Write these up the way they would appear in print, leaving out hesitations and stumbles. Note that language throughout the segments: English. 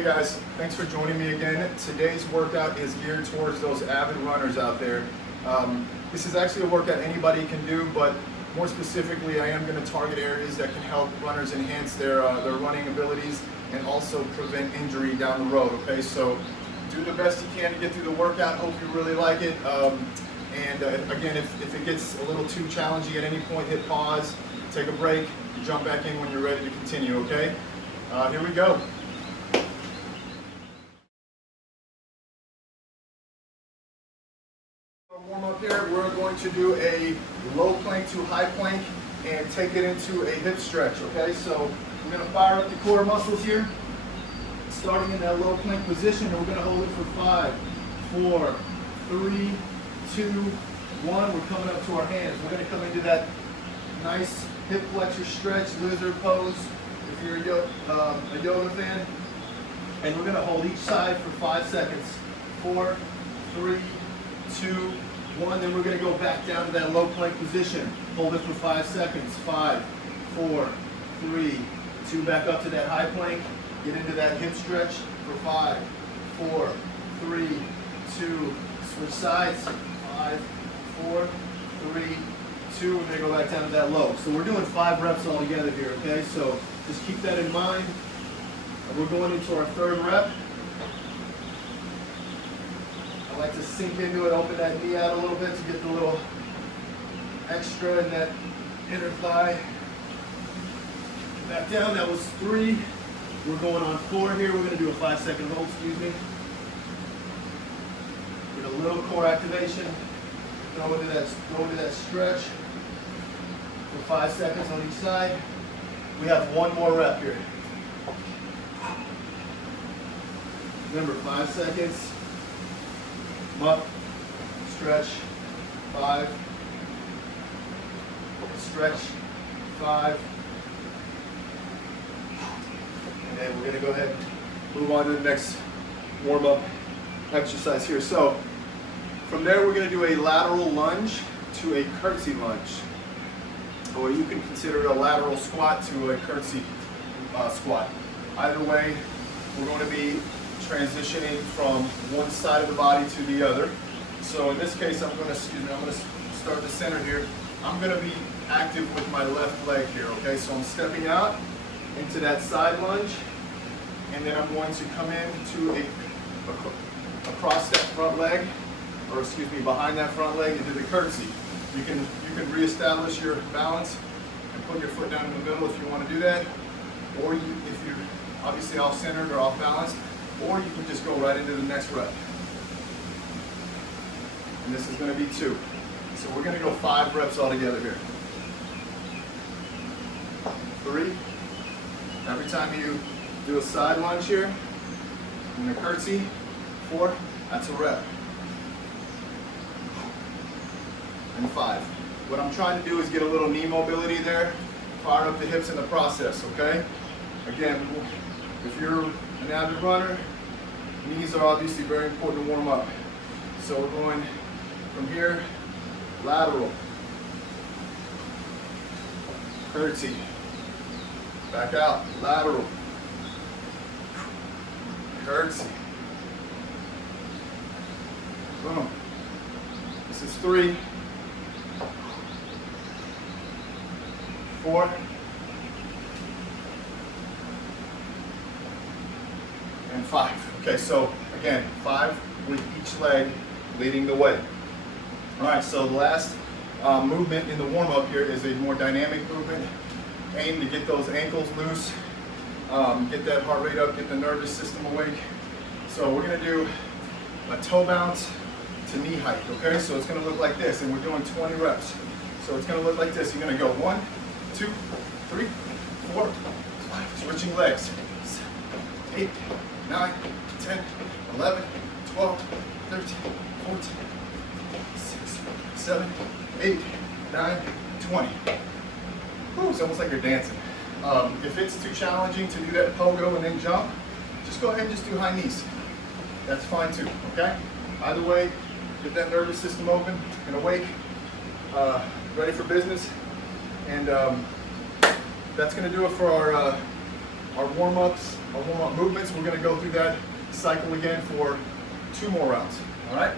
Hey guys, thanks for joining me again. Today's workout is geared towards those avid runners out there. This is actually a workout anybody can do, but more specifically I am going to target areas that can help runners enhance their running abilities and also prevent injury down the road. Okay, so do the best you can to get through the workout. Hope you really like it. Again, if it gets a little too challenging at any point, hit pause, take a break, jump back in when you're ready to continue. Okay, here we go. Warm up here, we're going to do a low plank to high plank and take it into a hip stretch, okay? So we're going to fire up the core muscles here, starting in that low plank position, and we're going to hold it for 5, 4, 3, 2, 1. We're coming up to our hands. We're going to come into that nice hip flexor stretch, lizard pose, if you're a yoga fan. And we're going to hold each side for 5 seconds. 4, 3, 2, 1, then we're going to go back down to that low plank position. Hold it for 5 seconds. 5, 4, 3, 2, back up to that high plank. Get into that hip stretch for 5, 4, 3, 2, switch sides. 5, 4, 3, 2, we're going to go back down to that low. So we're doing 5 reps all together here, okay? So just keep that in mind. We're going into our 3rd rep. I like to sink into it, open that knee out a little bit to get the little extra in that inner thigh. Back down, that was 3. We're going on 4 here. We're going to do a 5-second hold, excuse me. Get a little core activation. Go into that stretch for 5 seconds on each side. We have 1 more rep here. Remember, 5 seconds. Up, stretch, 5, stretch, 5, and then we're going to go ahead and move on to the next warm-up exercise here. So from there we're going to do a lateral lunge to a curtsy lunge, or you can consider it a lateral squat to a curtsy squat. Either way, we're going to be transitioning from one side of the body to the other. So in this case, I'm going to start the center here. I'm going to be active with my left leg here, okay? So I'm stepping out into that side lunge, and then I'm going to come into across that front leg, or excuse me, behind that front leg into the curtsy. You can reestablish your balance and put your foot down in the middle if you want to do that, or if you're obviously off-centered or off-balanced, or you can just go right into the next rep. And this is going to be 2. So we're going to go 5 reps all together here. 3. Every time you do a side lunge here, in the curtsy, 4, that's a rep. And 5. What I'm trying to do is get a little knee mobility there, fire up the hips in the process, okay? Again, if you're an avid runner, knees are obviously very important to warm up. So we're going from here, lateral, curtsy, back out, lateral, curtsy, boom. This is 3, 4, and 5. Okay, so again, 5 with each leg leading the way. All right, so the last movement in the warm-up here is a more dynamic movement. Aim to get those ankles loose, get that heart rate up, get the nervous system awake. So we're gonna do a toe bounce to knee height, okay? So it's gonna look like this, and we're doing 20 reps. So it's gonna look like this. You're gonna go 1, 2, 3, 4, 5, switching legs. 8, 9, 10, 11, 12, 13, 14, 16, 7, 8, 9, 20. Whew, it's almost like you're dancing. If it's too challenging to do that pogo and then jump, just go ahead and just do high knees. That's fine too, okay? Either way, get that nervous system open and awake, ready for business. And that's going to do it for our our warm-ups, our warm-up movements. We're going to go through that cycle again for 2 more rounds. All right?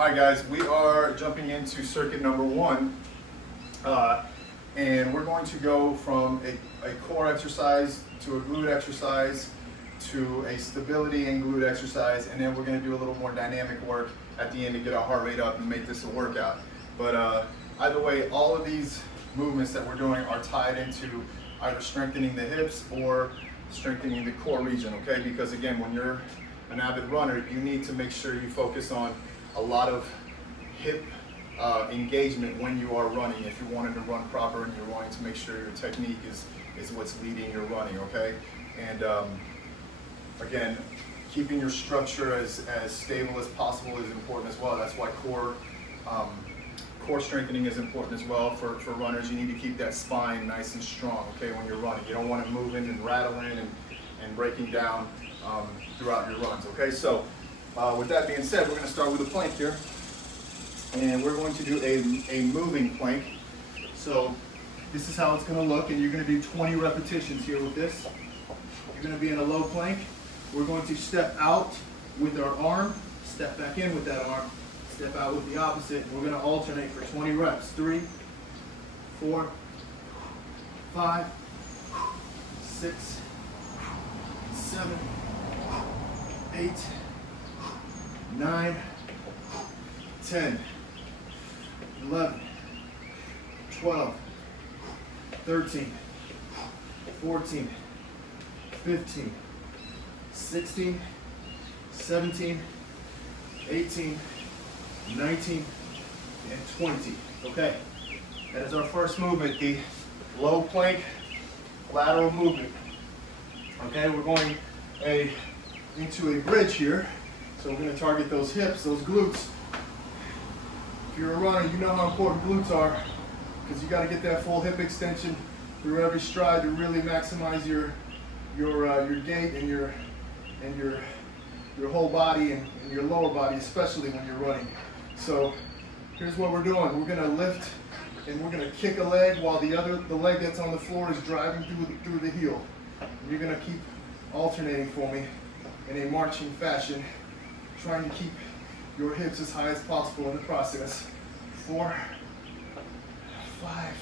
All right, guys, we are jumping into circuit number 1, and we're going to go from a core exercise to a glute exercise to a stability and glute exercise, and then we're going to do a little more dynamic work at the end to get our heart rate up and make this a workout. But either way, all of these movements that we're doing are tied into either strengthening the hips or strengthening the core region, okay? Because again, when you're an avid runner, you need to make sure you focus on a lot of hip engagement when you are running. If you wanted to run proper and you're wanting to make sure your technique is what's leading your running, okay? And again, keeping your structure as stable as possible is important as well. That's why core strengthening is important as well for runners. You need to keep that spine nice and strong, okay, when you're running. You don't want to move in and rattling and breaking down throughout your runs, okay? So with that being said, we're going to start with a plank here. And we're going to do a moving plank. So this is how it's going to look, and you're going to do 20 repetitions here with this. You're going to be in a low plank. We're going to step out with our arm, step back in with that arm, step out with the opposite. We're going to alternate for 20 reps. 3, 4, 5, 6, 7, 8, 9, 10, 11, 12, 13, 14, 15, 16, 17, 18, 19, and 20. Okay, that is our first movement, the low plank lateral movement. Okay, we're going into a bridge here. So we're going to target those hips, those glutes. If you're a runner, you know how important glutes are, because you got to get that full hip extension through every stride to really maximize your gait and your whole body and your lower body, especially when you're running. So here's what we're doing. We're going to lift and we're going to kick a leg while the leg that's on the floor is driving through the heel. And you're going to keep alternating for me in a marching fashion, trying to keep your hips as high as possible in the process. 4, 5,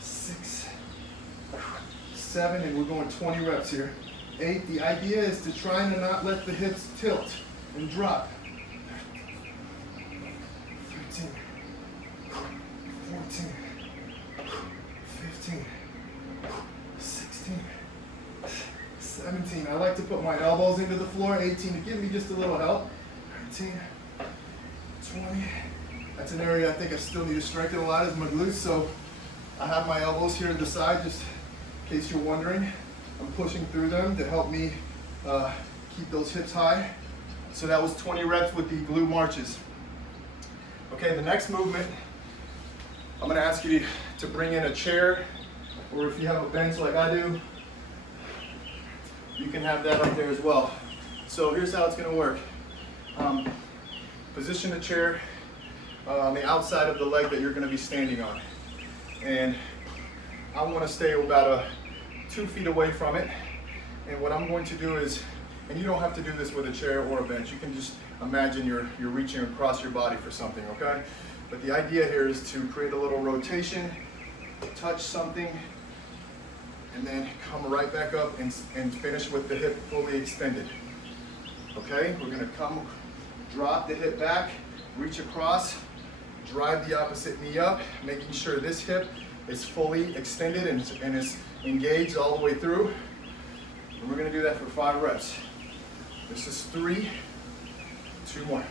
6, 7, and we're going 20 reps here. 8, the idea is to try and not let the hips tilt and drop. 13, 14, 15, 16, 17. I like to put my elbows into the floor. 18 to give me just a little help. 19, 20. That's an area I think I still need to strengthen a lot, is my glutes. So I have my elbows here to the side, just in case you're wondering. I'm pushing through them to help me keep those hips high. So that was 20 reps with the glute marches. Okay, the next movement, I'm going to ask you to bring in a chair, or if you have a bench like I do, you can have that up there as well. So here's how it's going to work. Position the chair on the outside of the leg that you're going to be standing on. And I want to stay about 2 feet away from it. And what I'm going to do is, and you don't have to do this with a chair or a bench, you can just imagine you're reaching across your body for something, okay? But the idea here is to create a little rotation, touch something, and then come right back up and finish with the hip fully extended. Okay, we're going to come, drop the hip back, reach across, drive the opposite knee up, making sure this hip is fully extended and is engaged all the way through. And we're going to do that for 5 reps. This is 3, 2 more.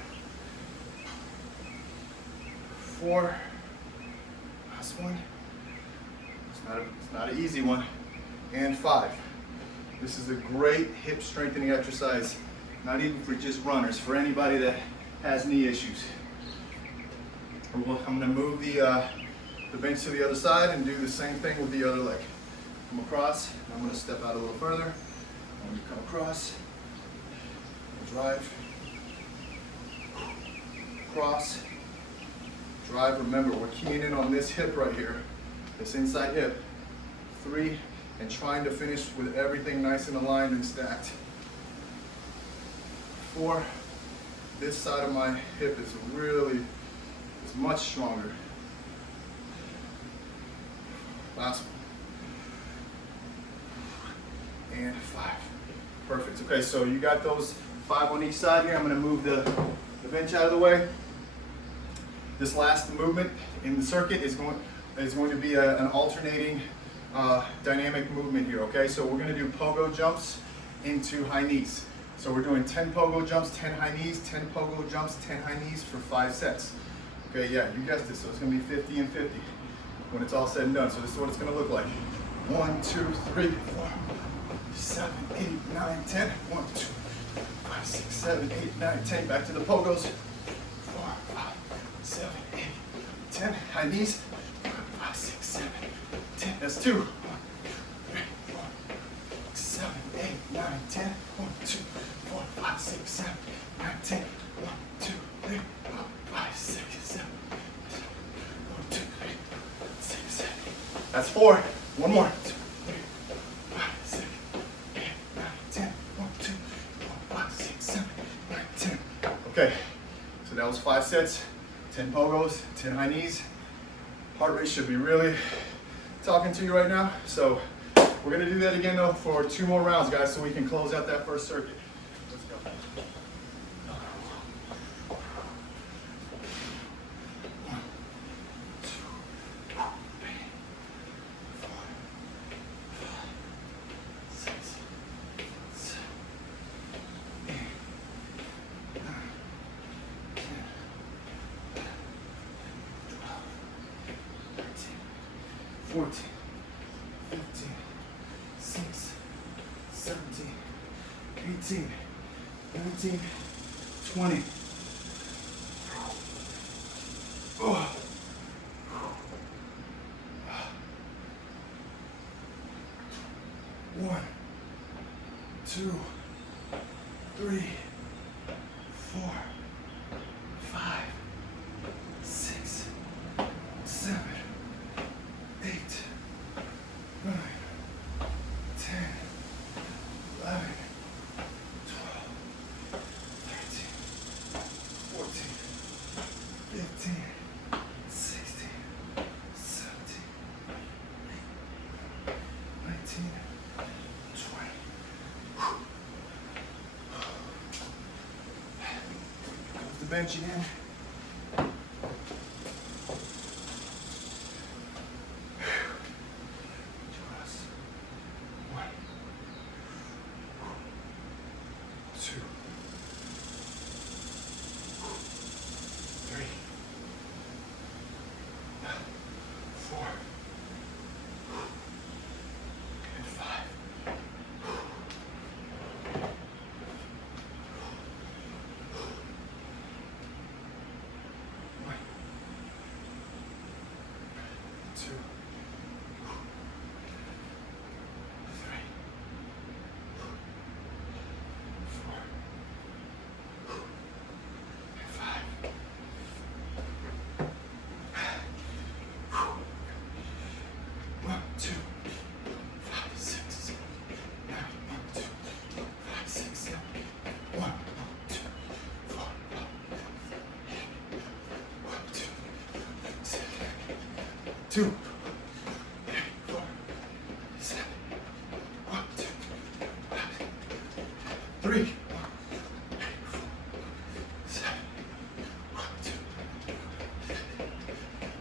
4, last one. It's not an easy one. And 5. This is a great hip strengthening exercise, not even for just runners, for anybody that has knee issues. I'm going to move the bench to the other side and do the same thing with the other leg. Come across, and I'm going to step out a little further. I'm going to come across, drive, cross, drive. Remember, we're keying in on this hip right here, this inside hip. 3, and trying to finish with everything nice and aligned and stacked. 4, this side of my hip is much stronger. Last one. And 5. Perfect. Okay, so you got those 5 on each side here. I'm going to move the bench out of the way. This last movement in the circuit is going to be an alternating dynamic movement here, okay? So we're going to do pogo jumps into high knees. So we're doing 10 pogo jumps, 10 high knees, 10 pogo jumps, 10 high knees for 5 sets. Okay, yeah, you guessed it. So it's going to be 50 and 50 when it's all said and done. So this is what it's going to look like. 1, 2, 3, 4, 7, 8, 9, 10. 1, 2, 5, 6, 7, 8, 9, 10. Back to the pogos. 4, 5, 7, 8, 10. High knees. 4, 5, 6, 7, 10. That's 2. 1, 3, 4, 7, 8, 9, 10. 1, 2, 4, 5, 6, 7, 8, 9, 10. 1, 2, 3, 4, 5, 6, 7. 1, 2, 3, 6, 7. That's 4. One more. 2, 3, 5, 6, 8, 9, 10. 1, 2, 4, 5, 6, 7, 8, 9, 10. Okay, so that was 5 sets, 10 pogos, 10 high knees. Heart rate should be really talking to you right now. So we're gonna do that again though for 2 more rounds, guys, so we can close out that first circuit. Let's go. 1, 2, 3, 4, 5, 6, 7, 8, 9, 10, 12, 13, 14, 15, 16, 17, 18, 19, 20. Oh. 1, 2, 3, 4, 5, 6, 7, 8, 9, 10, 11, 12, 13, 14, 15, 16, 17, 18, 19, 20. Goes the bench again. Just 1, 2, 3, 4, and 5. 1, 2, 3, 4, and 5. 1, 2, 5, 6, 7, 9. 1, 2, 5, 6, 7. 1, 2, 4, 5. 1, 2, 7. 2, 3, 4, 7. 1, 2, 5. 3, 1, 7. 1, 2,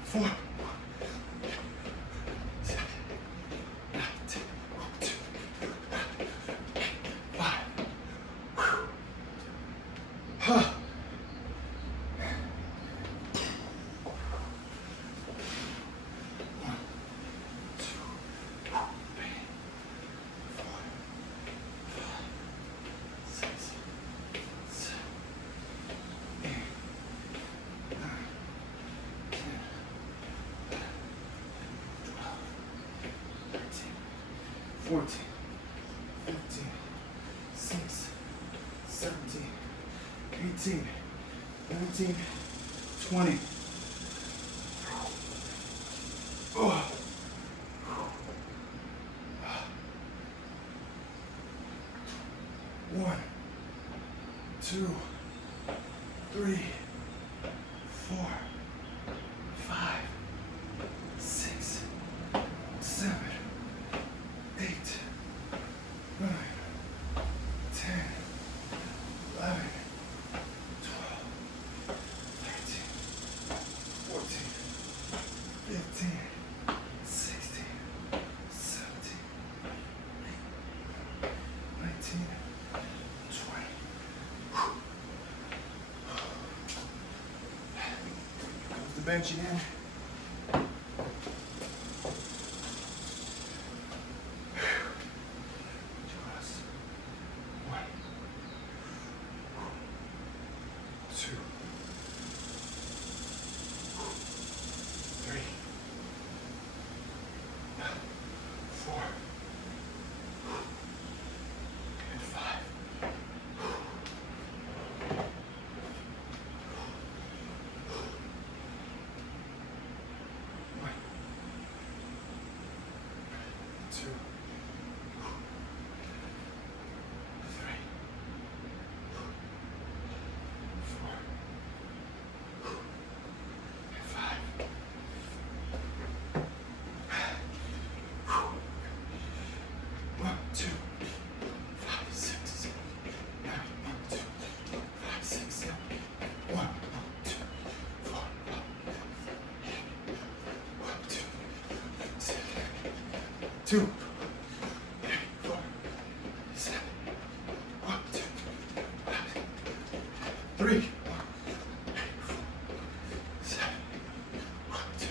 4, 7, 9, 10. 1, 2, 5. Huh. 1, 2, 3, 4, 5, 6, 7, 8, 9, 10, 12, 13, 14, 15, 16, 17, 18, 19, 20. Oh. 1, 2, 3, 4, 5, 6, 7, 8, 9, 10, 11, 12, 13, 14, 15, 16, 17, 18, 19, 20. Goes the bench again. Just 1, 2, 3, 4, and 5. 1, 2, 3, 4, and 5. 1, 2, 5, 6, 7, 9, 1, 2, 5, 6, 7, 1, 2, 4, 1, 2, 7, 2, 3, 4, 7, 1, 2, 5, 3, 1, 7, 1, 2,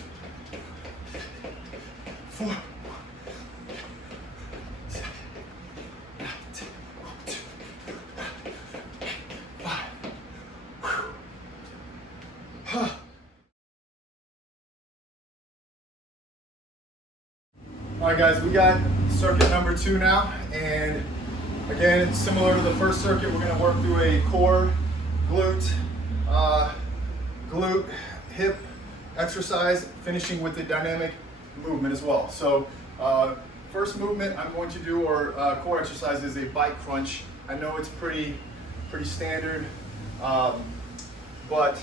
4, 7, 9, 10, 1, 2, 5. Huh. All right, guys, we got circuit number 2 now, and again, it's similar to the first circuit. We're going to work through a core, glute, hip exercise, finishing with the dynamic movement as well. So, first movement I'm going to do, or core exercise, is a bike crunch. I know it's pretty standard, but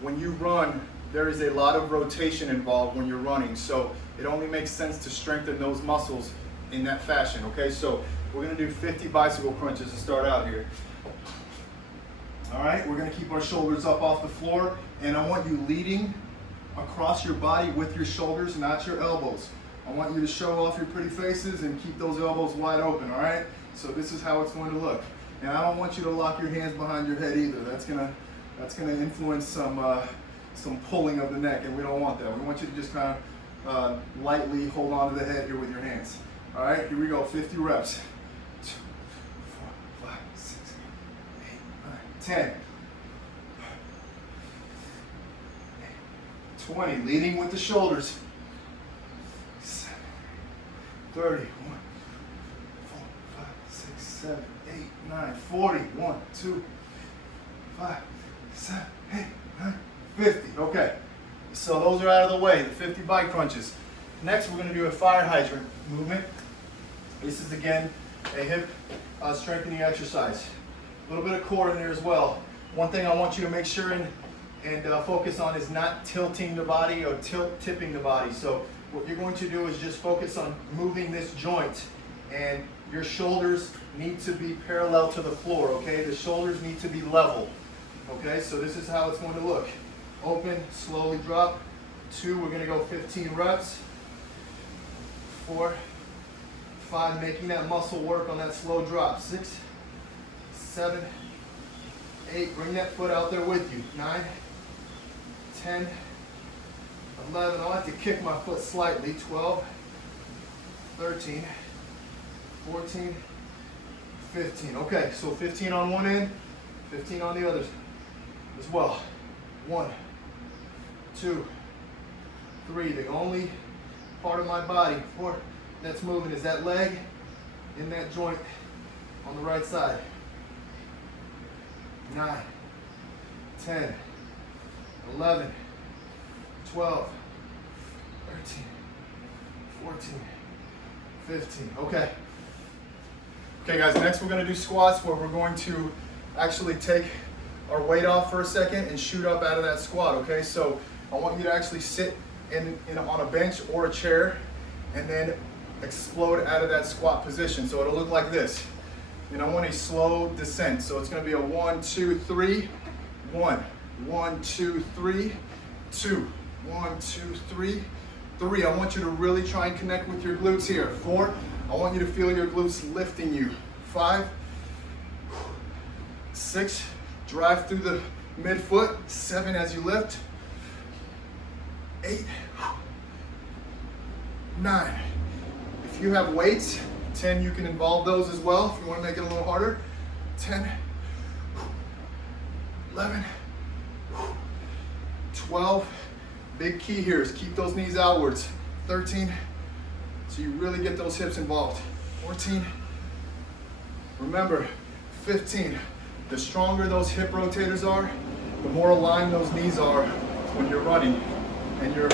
when you run, there is a lot of rotation involved when you're running. So it only makes sense to strengthen those muscles in that fashion, okay? So we're gonna do 50 bicycle crunches to start out here. All right, we're gonna keep our shoulders up off the floor, and I want you leading across your body with your shoulders, not your elbows. I want you to show off your pretty faces and keep those elbows wide open, all right? So this is how it's going to look. And I don't want you to lock your hands behind your head either. That's gonna influence some pulling of the neck, and we don't want that. We want you to just kind of lightly hold on to the head here with your hands. All right, here we go, 50 reps. 2, 4, 5, 6, 8, 9, 10. 20, leading with the shoulders. 30, 1, 4, 5, 6, 7, 8, 9, 40, 1, 2, 5, 7, 8, 9, 50. Okay, so those are out of the way, the 50 bike crunches. Next, we're going to do a fire hydrant movement. This is, again, a hip strengthening exercise. A little bit of core in there as well. One thing I want you to make sure and focus on is not tilting the body or tipping the body. So what you're going to do is just focus on moving this joint, and your shoulders need to be parallel to the floor, okay? The shoulders need to be level, okay? So this is how it's going to look. Open, slowly drop. 2, we're gonna go 15 reps. 4, 5, making that muscle work on that slow drop. 6, 7, 8, bring that foot out there with you. 9, 10, 11, I'll have to kick my foot slightly. 12, 13, 14, 15. Okay, so 15 on one end, 15 on the other as well. 1, 2, 3. The only part of my body that's moving is that leg in that joint on the right side. 9, 10, 11, 12, 13, 14, 15. Okay. Okay, guys, next we're going to do squats, where we're going to actually take our weight off for a second and shoot up out of that squat, okay? So I want you to actually sit on a bench or a chair and then explode out of that squat position. So it'll look like this. And I want a slow descent. So it's gonna be a 1, 2, 3, 1, 1, 2, 3, 2, 1, 2, 3, 3. I want you to really try and connect with your glutes here. 4, I want you to feel your glutes lifting you. 5, 6, drive through the midfoot. 7 as you lift. 8, 9. If you have weights, 10, you can involve those as well if you want to make it a little harder. 10, 11, 12. Big key here is keep those knees outwards. 13, so you really get those hips involved. 14, remember, 15. The stronger those hip rotators are, the more aligned those knees are when you're running and you're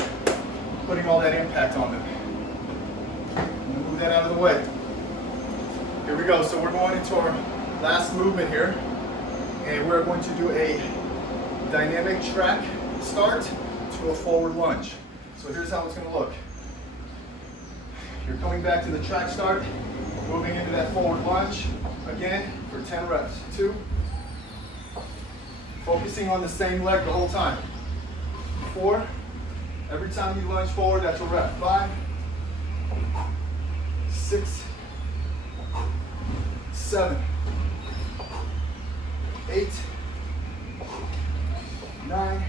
putting all that impact on them. I'm gonna move that out of the way. Here we go. So we're going into our last movement here, and we're going to do a dynamic track start to a forward lunge. So here's how it's going to look. You're coming back to the track start, moving into that forward lunge again for 10 reps. 2, focusing on the same leg the whole time. 4, every time you lunge forward, that's a rep. 5, 6, 7, 8, 9,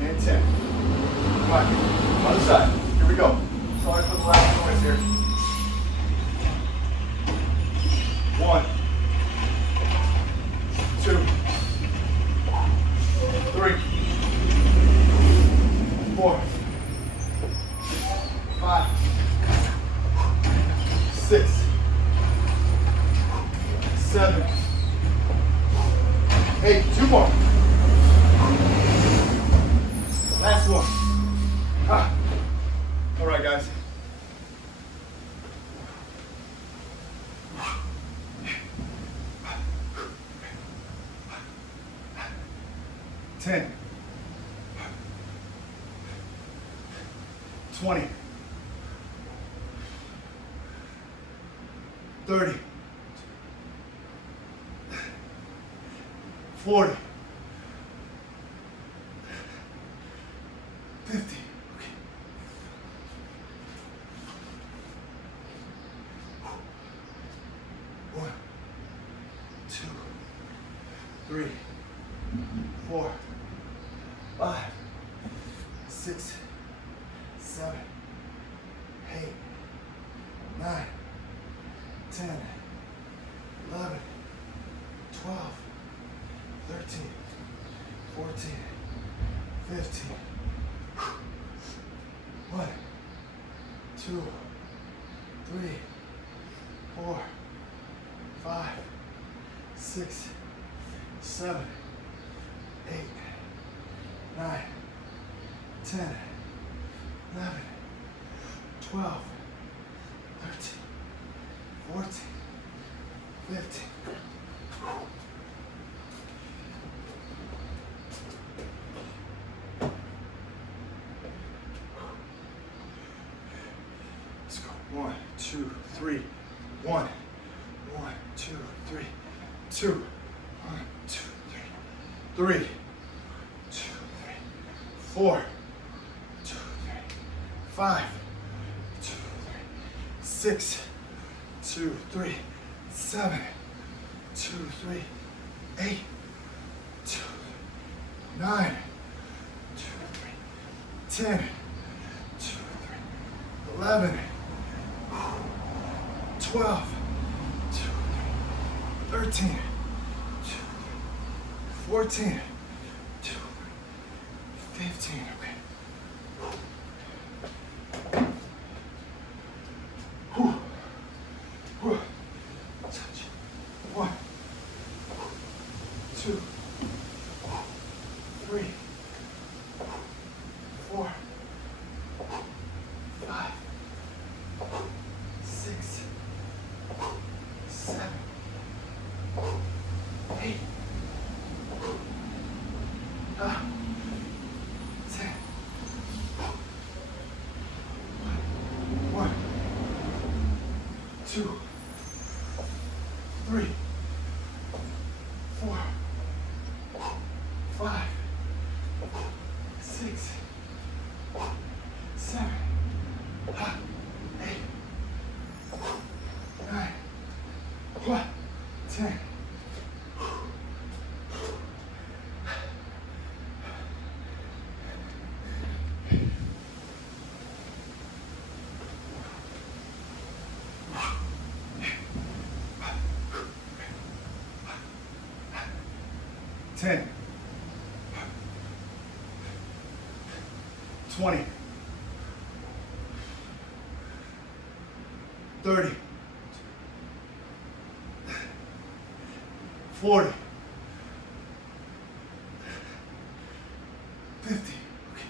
and 10. Come on, other side. Here we go. Sorry for the loud noise here. 1, 2, 3, 4, 5, 6, 7, 8. 2 more. Last one. All right, guys. Ten. 20. 30. 40. 50. Okay. 1, 2, 3, 4, 5, 6, 7, 8, 9, 10, 11, 12, 13, 14, 15. 1, 2, 3, 4, 5, 6, 7, 8, 9, 10, 11, 12, 13, 14, 15. Let's go. 1, 2, 3. 1, 1, 2, 3. 2, 1, 2, 3. 3, 2, 3. 4, 2, 3. 5, 2, 3. 6, 2, 3. 7, 2, 3. 8, 2, 9, 2, 3. 10, 2, 3. 11, 12, 2, 3. 13, 2, 3. 14, 2, 3. 15, okay. Whew. Whew. Touch. 1, 2, 3, 4, 5, 6, 7, 8, 3, 4, 5, 6, 7, 8, 9, 10. 10, 20, 30, 40, 50. Okay.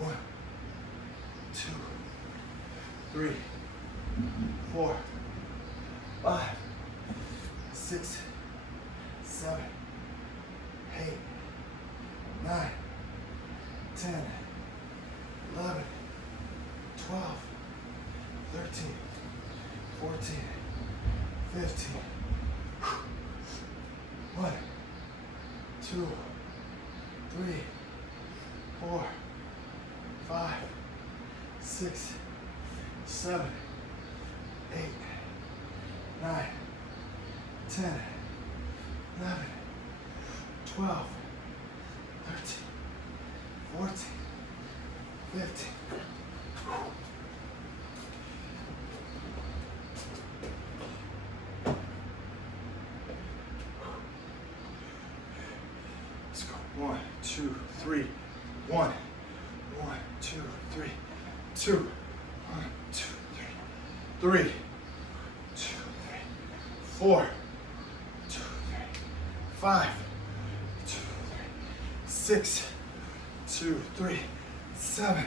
1, 2, 3, 4, 5, 6, 7, 8, 9, 10, 11, 12, 13, 14, 15. 1, 2, 3, 4, 5, 6, 7, 8, 9, 10, 11, 12, 13, 14, 15. Let's go. 1, 2, 3. 1, 2, 3. 2, 1, 2, 3. 3, 2, 3. 4, 2, 3. 5, 2, 3. 6, 2, 3. 7,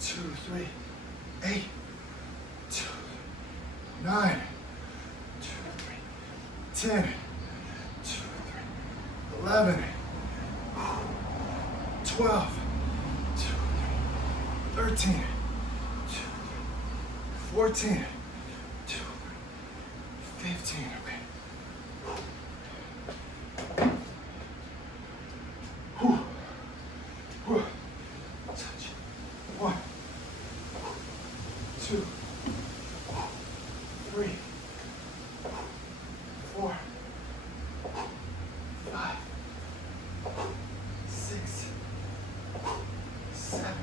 2, 3. 8, 2, 9, 2, 3. 10, 2, 3. 11, 12, 2, 3. 13, 2, 3. 14, 2, 3. 15. Okay. Whew. Whew. Touch. 1, 2, 3, 4, 5, 6, 7,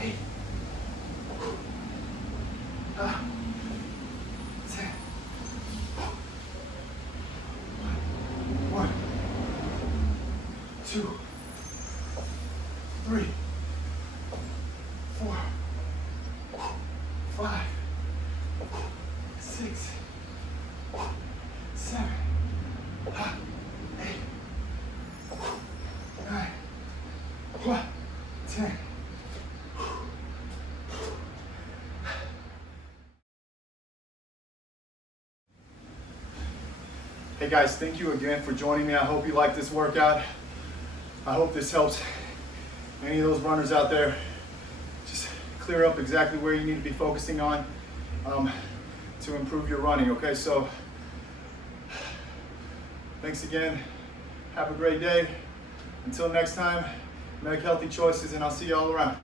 8, 10. 1, 2, 3, 4, 5, 6, 7, 8, 9, 10. Hey guys, thank you again for joining me. I hope you like this workout. I hope this helps any of those runners out there just clear up exactly where you need to be focusing on to improve your running, okay? So thanks again. Have a great day. Until next time, make healthy choices, and I'll see you all around.